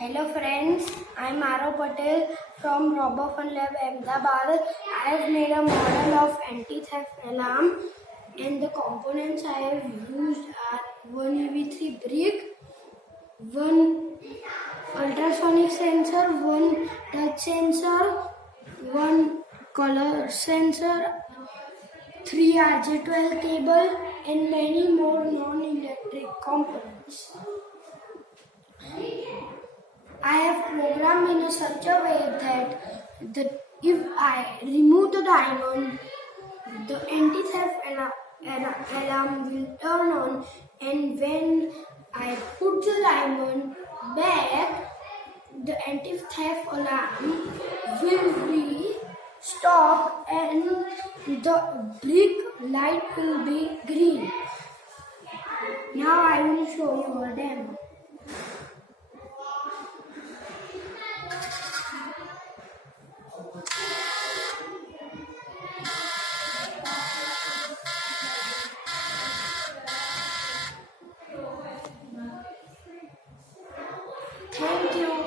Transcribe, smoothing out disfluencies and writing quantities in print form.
Hello friends, I am Aarav Patel from RFL Lab Ahmedabad. I have made a model of anti-theft alarm and the components I have used are one EV3 brick, one ultrasonic sensor, one touch sensor, one color sensor, 3 RJ12 cable and many more non-electric components. I have programmed in such a way that if I remove the diamond, the anti-theft alarm will turn on, and when I put the diamond back, the anti-theft alarm will be stopped and the brick light will be green. Now I will show you a demo. Thank you.